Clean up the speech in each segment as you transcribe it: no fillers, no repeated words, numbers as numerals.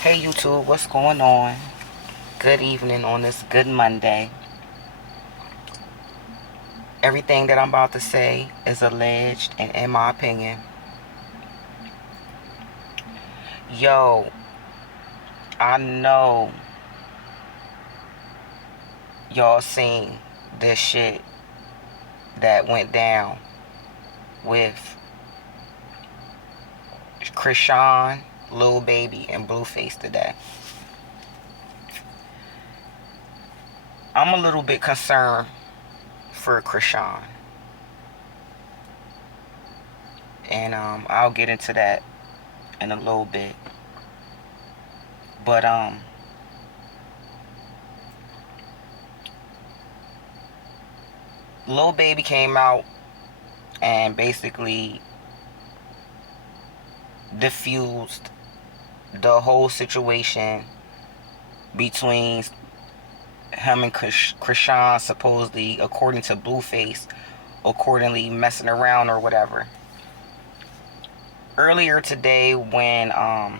Hey YouTube, what's going on? Good evening on this good Monday. Everything that I'm about to say is alleged and in my opinion. Yo, I know y'all seen this shit that went down with Krishan, Lil Baby, and Blueface today. I'm a little bit concerned for Krishan. And I'll get into that in a little bit. But Lil Baby came out and basically diffused the whole situation between him and Krishan, supposedly, according to Blueface, accordingly messing around or whatever. Earlier today, when I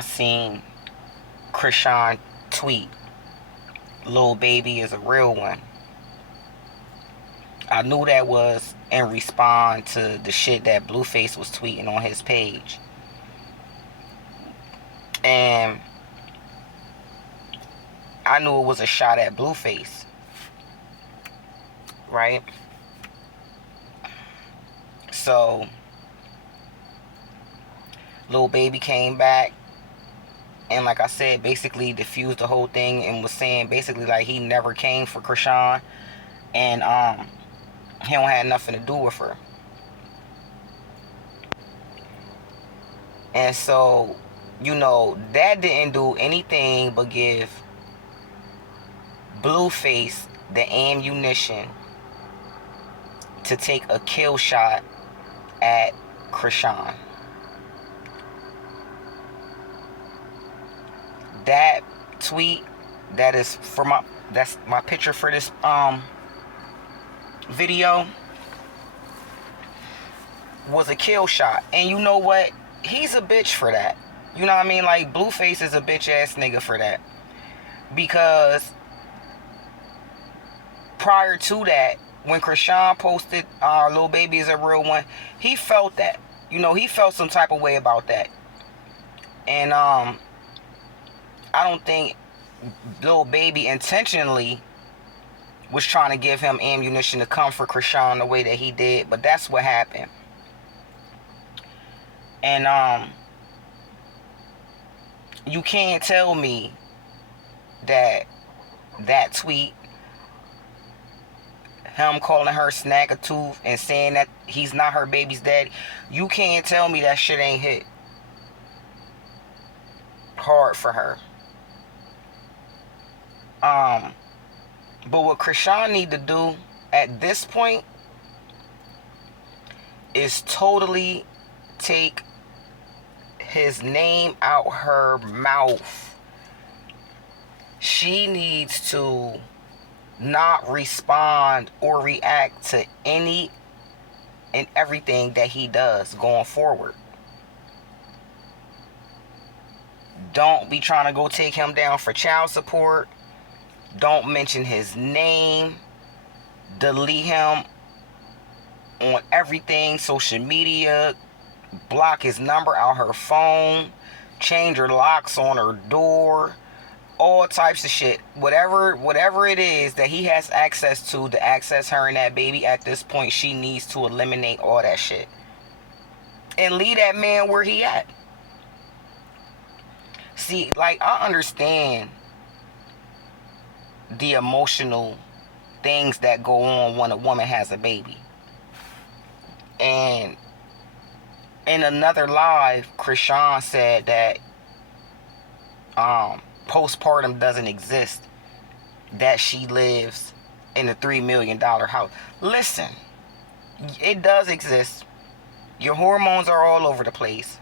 seen Krishan tweet, "Lil Baby is a real one," I knew that was in response to the shit that Blueface was tweeting on his page. And I knew it was a shot at Blueface, right? So Lil Baby came back and, like I said, basically diffused the whole thing and was saying basically like he never came for Krishan and he don't have nothing to do with her. And so, that didn't do anything but give Blueface the ammunition to take a kill shot at Krishan. That tweet, that's my picture for this video, was a kill shot. And you know what? He's a bitch for that. You know what I mean? Like, Blueface is a bitch ass nigga for that. Because prior to that, when Krishan posted Lil Baby is a real one, he felt that. He felt some type of way about that. And I don't think Lil Baby intentionally was trying to give him ammunition to come for Krishan the way that he did, but that's what happened. And you can't tell me that tweet, him calling her snack a tooth and saying that he's not her baby's daddy, you can't tell me that shit ain't hit hard for her. But what Krishan need to do at this point is totally take his name out her mouth. She needs to not respond or react to any and everything that he does going forward. Don't be trying to go take him down for child support. Don't mention his name. Delete him on everything, social media. Block his number out her phone. Change her locks on her door. All types of shit. Whatever it is that he has access to access her and that baby at this point, she needs to eliminate all that shit. And leave that man where he at. See, like, I understand the emotional things that go on when a woman has a baby. And in another live, Krishan said that postpartum doesn't exist, that she lives in a $3 million house. Listen, it does exist. Your hormones are all over the place.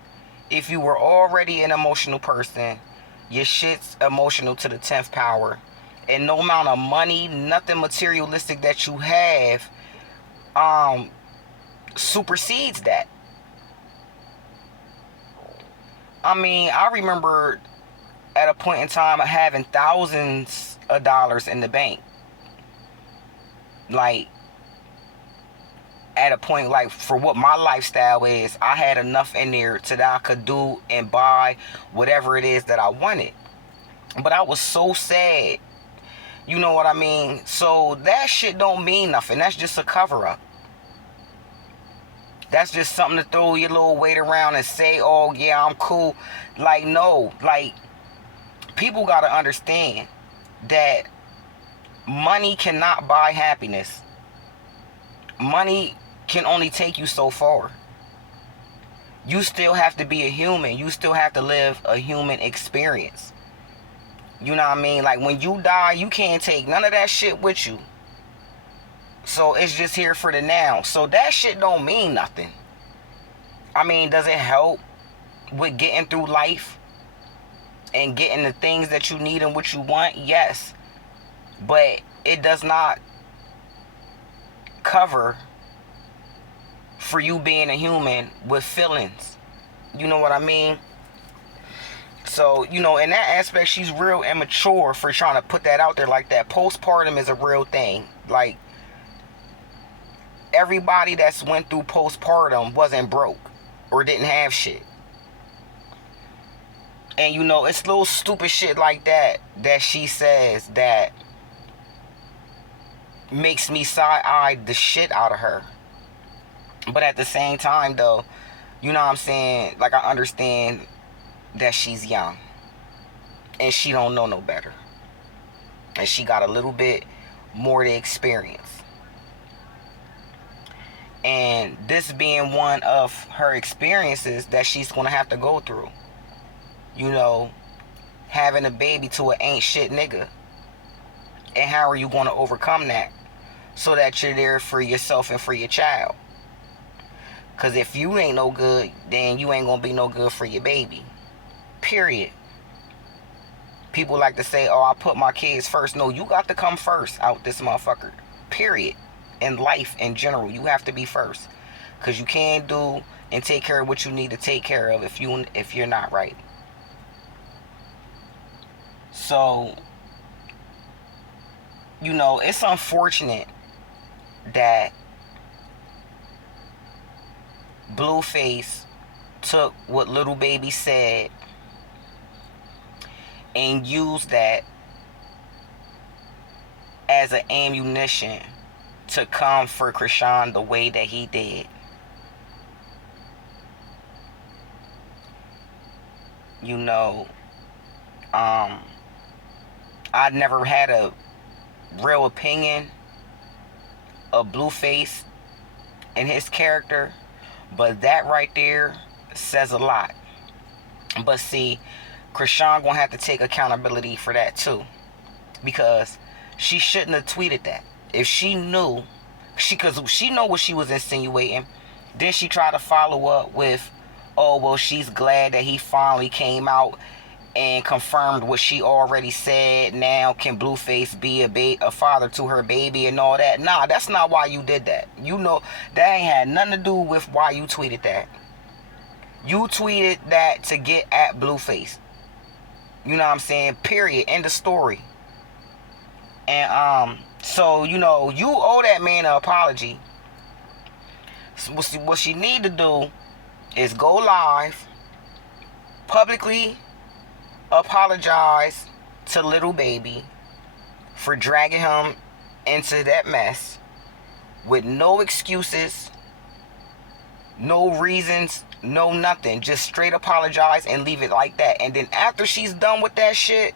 If you were already an emotional person, your shit's emotional to the 10th power. And no amount of money, nothing materialistic that you have supersedes that. I mean, I remember at a point in time having thousands of dollars in the bank. Like, at a point, like, for what my lifestyle is, I had enough in there so that I could do and buy whatever it is that I wanted. But I was so sad. You know what I mean? So that shit don't mean nothing. That's just a cover-up. That's just something to throw your little weight around and say, oh, yeah, I'm cool. Like, no. Like, people got to understand that money cannot buy happiness. Money can only take you so far. You still have to be a human. You still have to live a human experience. You know what I mean? Like, when you die, you can't take none of that shit with you. So it's just here for the now. So that shit don't mean nothing. I mean, does it help with getting through life and getting the things that you need and what you want? Yes. But it does not cover for you being a human with feelings. You know what I mean? So, you know, in that aspect, she's real immature for trying to put that out there like that. Postpartum is a real thing. Like, everybody that's went through postpartum wasn't broke or didn't have shit. And, you know, it's little stupid shit like that that she says that makes me side-eye the shit out of her. But at the same time, though, you know what I'm saying? Like, I understand that she's young. And she don't know no better. And she got a little bit more to experience. And this being one of her experiences that she's going to have to go through. You know, having a baby to an ain't shit nigga. And how are you going to overcome that? So that you're there for yourself and for your child. Because if you ain't no good, then you ain't going to be no good for your baby. Period. People like to say, oh, I put my kids first. No, you got to come first out this motherfucker. Period. In life in general, you have to be first. Because you can't do and take care of what you need to take care of if you're not right. So, you know, it's unfortunate that Blueface took what Little Baby said and used that as an ammunition to come for Krishan the way that he did. You know, I never had a real opinion of Blueface and his character, but that right there says a lot. But see, Krishan gonna have to take accountability for that too, because she shouldn't have tweeted that. If she knew, because she know what she was insinuating, then she tried to follow up with, oh, well, she's glad that he finally came out and confirmed what she already said. Now can Blueface be a father to her baby and all that? Nah, that's not why you did that. You know, that ain't had nothing to do with why you tweeted that. You tweeted that to get at Blueface. You know what I'm saying? Period. End of story. And so, you know, you owe that man an apology. So what she need to do is go live, publicly apologize to Little Baby for dragging him into that mess with no excuses, no reasons, no nothing. Just straight apologize and leave it like that. And then after she's done with that shit,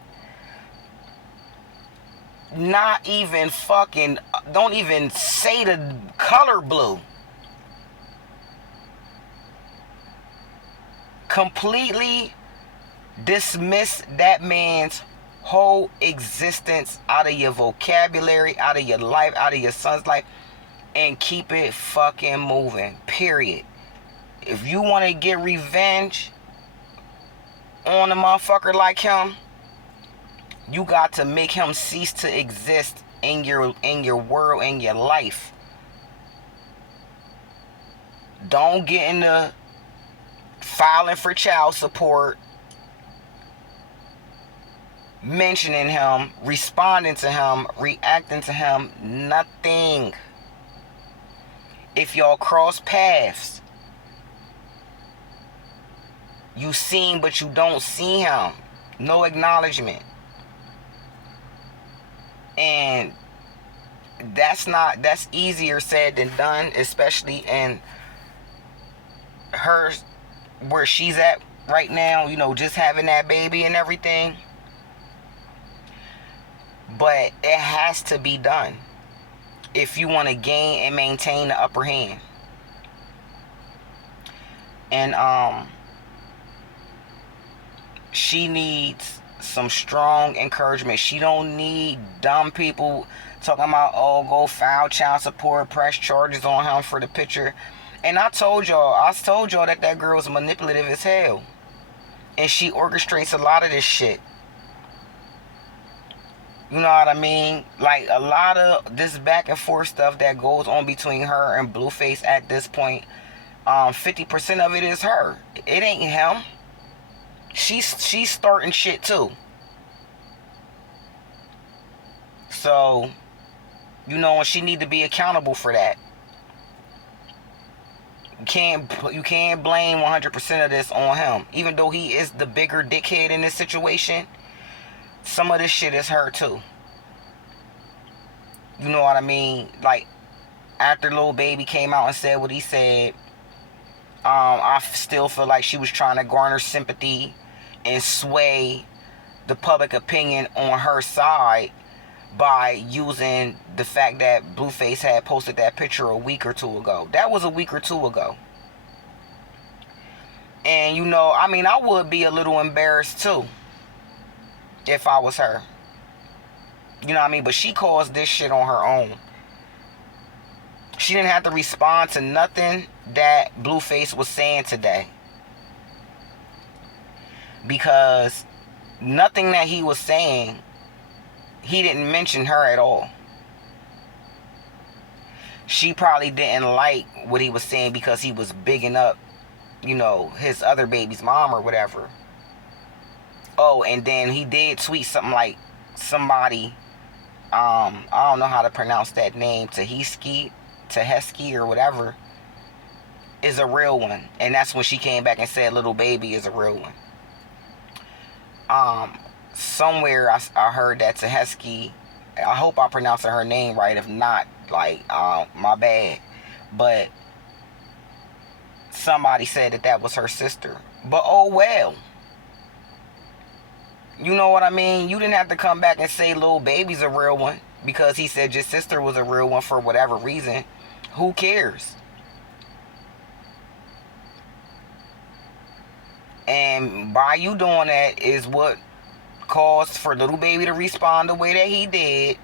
not even fucking, don't even say the color blue. Completely dismiss that man's whole existence out of your vocabulary, out of your life, out of your son's life, and keep it fucking moving. Period. If you want to get revenge on a motherfucker like him, you got to make him cease to exist in your world, in your life. Don't get in the filing for child support, mentioning him, responding to him, reacting to him, nothing. If y'all cross paths, you seen but you don't see him. No acknowledgement. And that's easier said than done, especially in her, where she's at right now, you know, just having that baby and everything. But it has to be done if you want to gain and maintain the upper hand. And she needs some strong encouragement. She don't need dumb people talking about, oh, go file child support, press charges on him for the picture. And I told y'all that girl is manipulative as hell. And she orchestrates a lot of this shit. You know what I mean? Like, a lot of this back and forth stuff that goes on between her and Blueface at this point, 50% of it is her. It ain't him. She's starting shit too. So, you know, and she need to be accountable for that. You can't blame 100% of this on him. Even though he is the bigger dickhead in this situation, some of this shit is her too. You know what I mean? Like, after Lil Baby came out and said what he said, I still feel like she was trying to garner sympathy and sway the public opinion on her side by using the fact that Blueface had posted that picture a week or two ago. That was a week or two ago. And, you know, I mean, I would be a little embarrassed too if I was her. You know what I mean? But she caused this shit on her own. She didn't have to respond to nothing that Blueface was saying today. Because nothing that he was saying, he didn't mention her at all. She probably didn't like what he was saying because he was bigging up, you know, his other baby's mom or whatever. Oh, and then he did tweet something like somebody, I don't know how to pronounce that name, Tehesky or whatever, is a real one. And that's when she came back and said Little Baby is a real one. Somewhere I heard that Tehesky, I hope I'm pronouncing her name right. If not, like, my bad. But somebody said that was her sister. But oh well. You know what I mean? You didn't have to come back and say Lil Baby's a real one because he said your sister was a real one for whatever reason. Who cares? And by you doing that is what caused for Little Baby to respond the way that he did,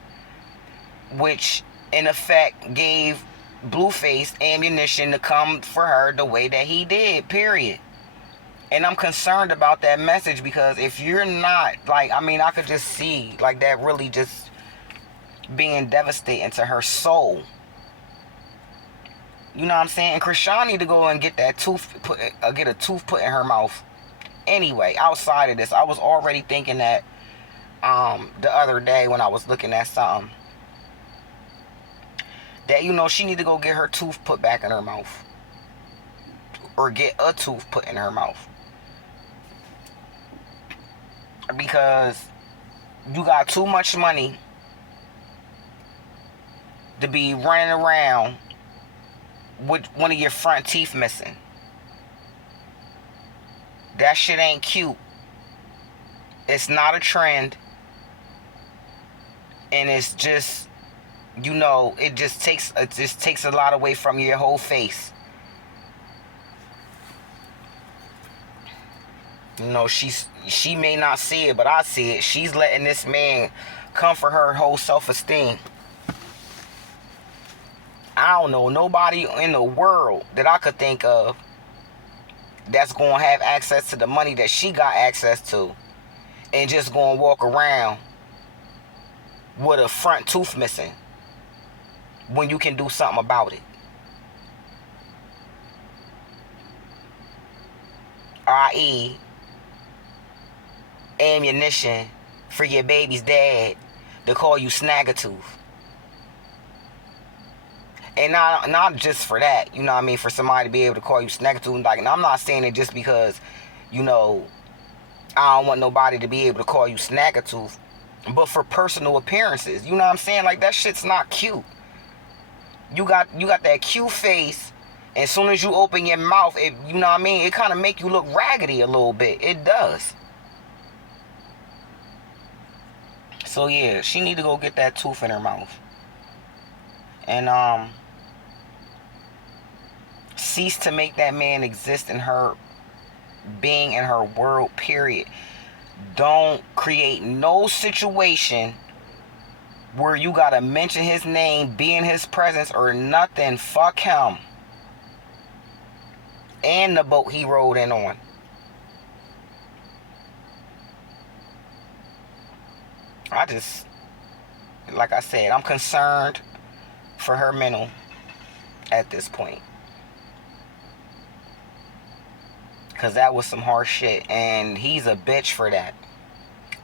which in effect gave Blueface ammunition to come for her the way that he did, period. And I'm concerned about that message because if you're not, like, I mean, I could just see, like, that really just being devastating to her soul. You know what I'm saying? And Krishan need to go and get that get a tooth put in her mouth. Anyway, outside of this, I was already thinking that the other day when I was looking at something, that, you know, she need to go get her tooth put back in her mouth. Or get a tooth put in her mouth. Because you got too much money to be running around with one of your front teeth missing. That shit ain't cute. It's not a trend. And it's just, you know, it just takes a lot away from your whole face. You know, she may not see it, but I see it. She's letting this man come for her whole self-esteem. I don't know nobody in the world that I could think of that's going to have access to the money that she got access to and just going to walk around with a front tooth missing when you can do something about it. i.e. ammunition for your baby's dad to call you Snaggletooth. And not just for that, you know what I mean, for somebody to be able to call you Snaggletooth. Like, and I'm not saying it just because, you know, I don't want nobody to be able to call you Snaggletooth, but for personal appearances, you know what I'm saying? Like, that shit's not cute. You got that cute face, and as soon as you open your mouth, it, you know what I mean, it kind of make you look raggedy a little bit. It does. So yeah, she need to go get that tooth in her mouth. And cease to make that man exist in her being, in her world, period. Don't create no situation where you gotta mention his name, be in his presence, or nothing. Fuck him. And the boat he rode in on. I just, like I said, I'm concerned for her mental at this point. Because that was some harsh shit. And he's a bitch for that.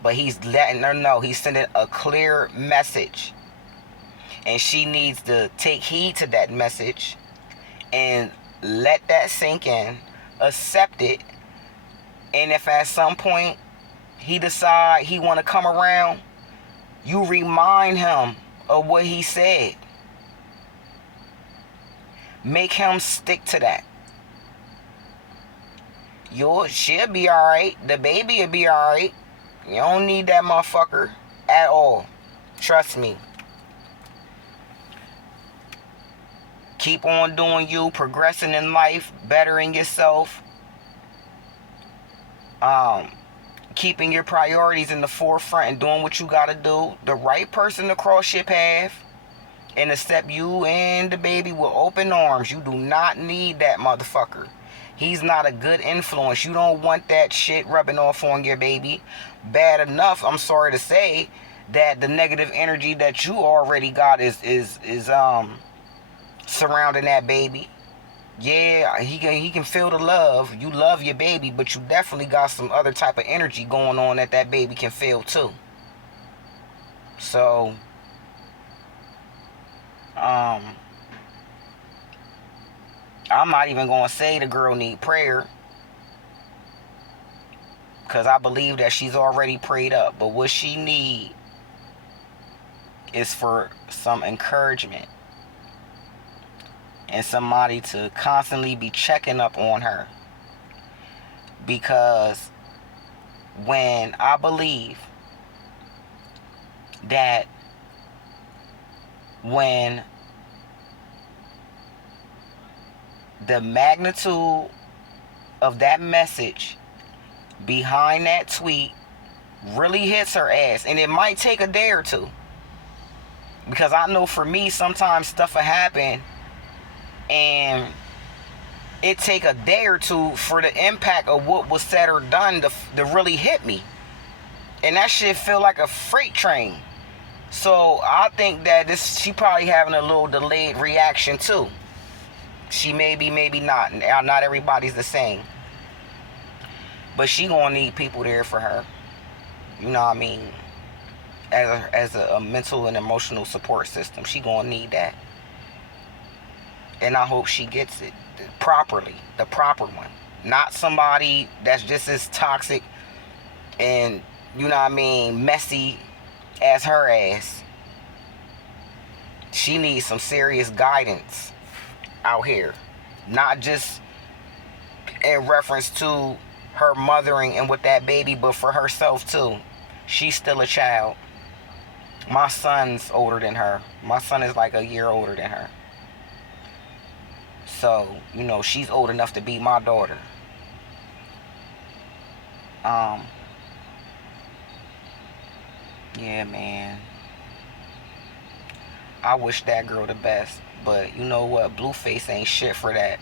But he's letting her know. He's sending a clear message. And she needs to take heed to that message. And let that sink in. Accept it. And if at some point he decide he want to come around, you remind him of what he said. Make him stick to that. She'll be alright. The baby will be alright. You don't need that motherfucker at all. Trust me. Keep on doing you, progressing in life, bettering yourself. Keeping your priorities in the forefront and doing what you gotta do. The right person to cross your path and accept you and the baby with open arms. You do not need that motherfucker. He's not a good influence. You don't want that shit rubbing off on your baby. Bad enough, I'm sorry to say, that the negative energy that you already got is surrounding that baby. Yeah, he can feel the love. You love your baby, but you definitely got some other type of energy going on that baby can feel too. So, I'm not even going to say the girl need prayer, because I believe that she's already prayed up. But what she need is for some encouragement and somebody to constantly be checking up on her. Because when I believe that when the magnitude of that message behind that tweet really hits her ass, and it might take a day or two, because I know for me sometimes stuff will happen and it take a day or two for the impact of what was said or done to really hit me, and that shit feel like a freight train. So I think that she probably having a little delayed reaction too. She maybe not. Not everybody's the same. But she gonna need people there for her. You know what I mean? As a mental and emotional support system. She gonna need that. And I hope she gets it properly. The proper one. Not somebody that's just as toxic and, you know what I mean, messy as her ass. She needs some serious guidance out here, not just in reference to her mothering and with that baby, but for herself too. She's still a child. My son's older than her. My son is like a year older than her. So, you know, she's old enough to be my daughter. Yeah, man. I wish that girl the best. But you know what? Blueface ain't shit for that.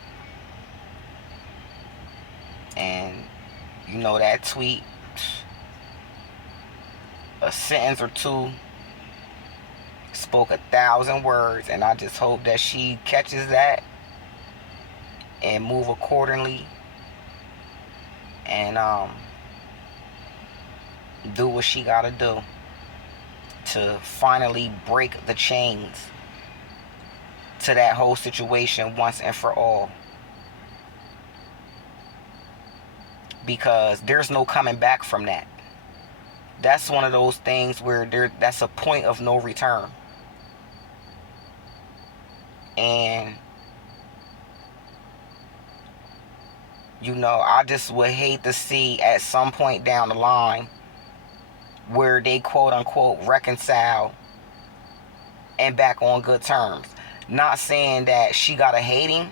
And you know that tweet, a sentence or two spoke 1,000 words. And I just hope that she catches that and move accordingly. and do what she gotta do to finally break the chains to that whole situation once and for all. Because there's no coming back from that. That's one of those things where that's a point of no return. And you know, I just would hate to see at some point down the line where they quote unquote reconcile and back on good terms. Not saying that she gotta hate him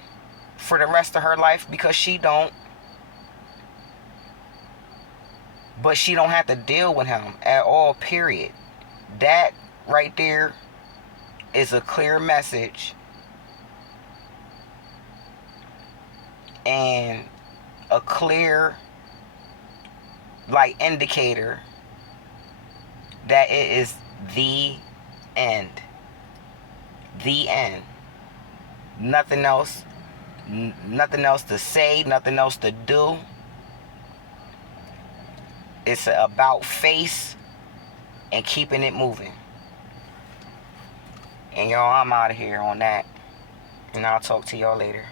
for the rest of her life, because she don't. But she don't have to deal with him at all, period. That right there is a clear message and a clear indicator that it is the end. The end. Nothing else. Nothing else to say, nothing else to do. It's about face and keeping it moving. And y'all, I'm out of here on that. And I'll talk to y'all later.